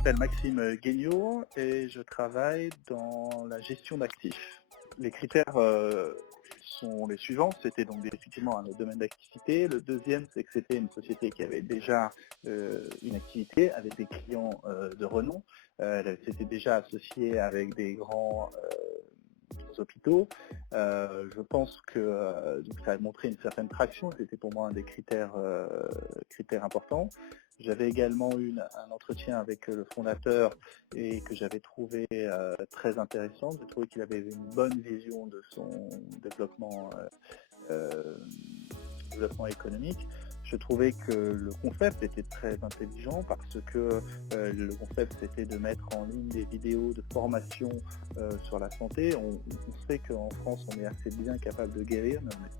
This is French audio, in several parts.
m'appelle Maxime Guignot et je travaille dans la gestion d'actifs. Les critères sont les suivants. C'était donc effectivement un domaine d'activité. Le deuxième, c'est que c'était une société qui avait déjà une activité avec des clients de renom. Elle s'était déjà associée avec des grands hôpitaux. Je pense que donc ça a montré une certaine traction. C'était pour moi un des critères importants. J'avais également eu un entretien avec le fondateur et que j'avais trouvé très intéressant. J'ai trouvé qu'il avait une bonne vision de son développement économique. Je trouvais que le concept était très intelligent parce que le concept c'était de mettre en ligne des vidéos de formation sur la santé. On sait qu'en France on est assez bien capable de guérir, mais on est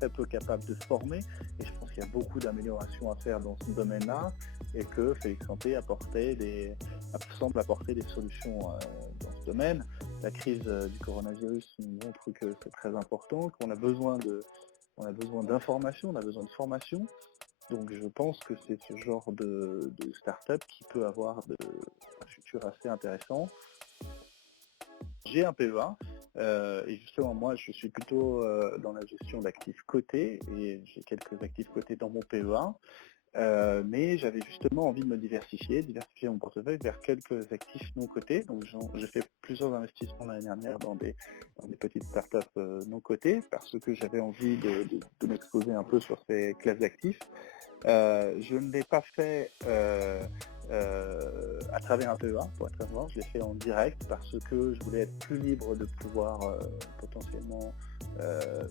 très peu capable de former et je pense qu'il y a beaucoup d'améliorations à faire dans ce domaine-là et que Félix Santé semble apporter des solutions dans ce domaine. La crise du coronavirus nous montre que c'est très important, qu'on a besoin d'informations, on a besoin de formation. Donc je pense que c'est ce genre de start-up qui peut avoir un futur assez intéressant. J'ai un PEA et justement moi je suis plutôt dans la gestion d'actifs cotés et j'ai quelques actifs cotés dans mon PEA. Mais j'avais justement envie de me diversifier mon portefeuille vers quelques actifs non cotés. Donc j'ai fait plusieurs investissements l'année dernière dans des petites startups non cotées parce que j'avais envie de m'exposer un peu sur ces classes d'actifs. Je ne l'ai pas fait à travers un PEA, pour être très franc. Je l'ai fait en direct parce que je voulais être plus libre de pouvoir potentiellement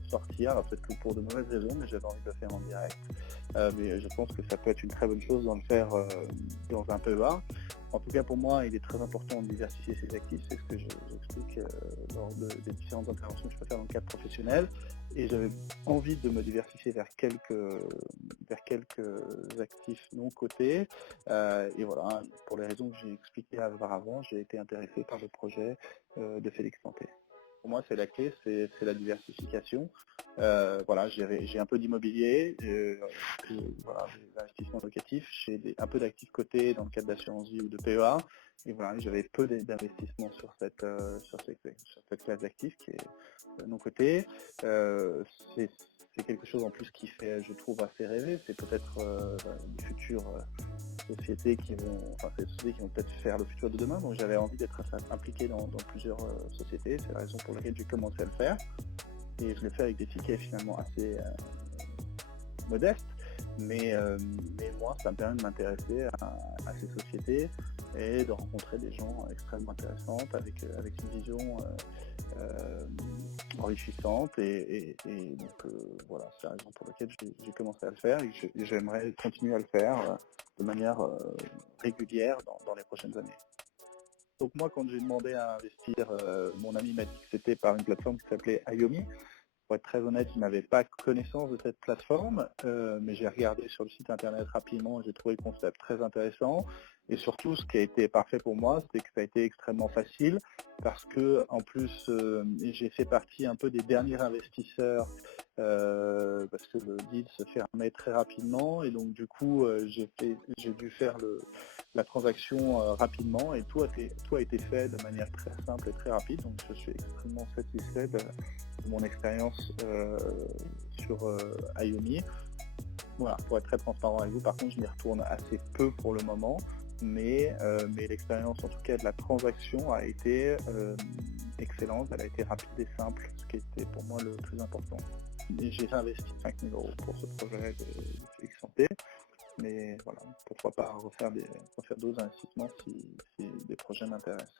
sortir, alors peut-être que pour de mauvaises raisons, mais j'avais envie de le faire en direct. Mais je pense que ça peut être une très bonne chose d'en le faire dans un PEA. En tout cas, pour moi, il est très important de diversifier ses actifs. C'est ce que j'explique lors des différentes interventions que je peux faire dans le cadre professionnel. Et j'avais envie de me diversifier vers quelques actifs non cotés. Et voilà, pour les raisons que j'ai expliquées auparavant, j'ai été intéressé par le projet de Félix Santé. Pour moi, c'est la clé, c'est la diversification. Voilà, j'ai un peu d'immobilier, voilà, des investissements locatifs, j'ai un peu d'actifs cotés dans le cadre d'assurance vie ou de PEA. Et voilà, j'avais peu d'investissements sur cette classe d'actifs qui est non cotée. C'est quelque chose en plus qui fait, je trouve, assez rêver. C'est peut-être une future sociétés qui vont peut-être faire le futur de demain. Donc j'avais envie d'être impliqué dans plusieurs sociétés. C'est la raison pour laquelle j'ai commencé à le faire. Et je l'ai fait avec des tickets finalement assez modestes. Mais moi, ça me permet de m'intéresser à ces sociétés et de rencontrer des gens extrêmement intéressantes avec une vision enrichissante et donc voilà, c'est la raison pour laquelle j'ai commencé à le faire et j'aimerais continuer à le faire de manière régulière dans les prochaines années. Donc moi, quand j'ai demandé à investir, mon ami m'a dit que c'était par une plateforme qui s'appelait Ayomi. Pour être très honnête, je n'avais pas connaissance de cette plateforme, mais j'ai regardé sur le site internet rapidement et j'ai trouvé le concept très intéressant. Et surtout, ce qui a été parfait pour moi, c'est que ça a été extrêmement facile parce que, en plus, j'ai fait partie un peu des derniers investisseurs parce que le deal se fermait très rapidement et donc du coup, j'ai dû faire la transaction rapidement et tout a été fait de manière très simple et très rapide. Donc, je suis extrêmement satisfait de mon expérience sur Ayomi. Voilà, pour être très transparent avec vous, par contre, je m'y retourne assez peu pour le moment, mais l'expérience, en tout cas, de la transaction a été excellente, elle a été rapide et simple, ce qui était pour moi le plus important. Et j'ai investi 5 000 € pour ce projet de Félix Santé, mais voilà, pourquoi pas refaire d'autres investissements si des projets m'intéressent.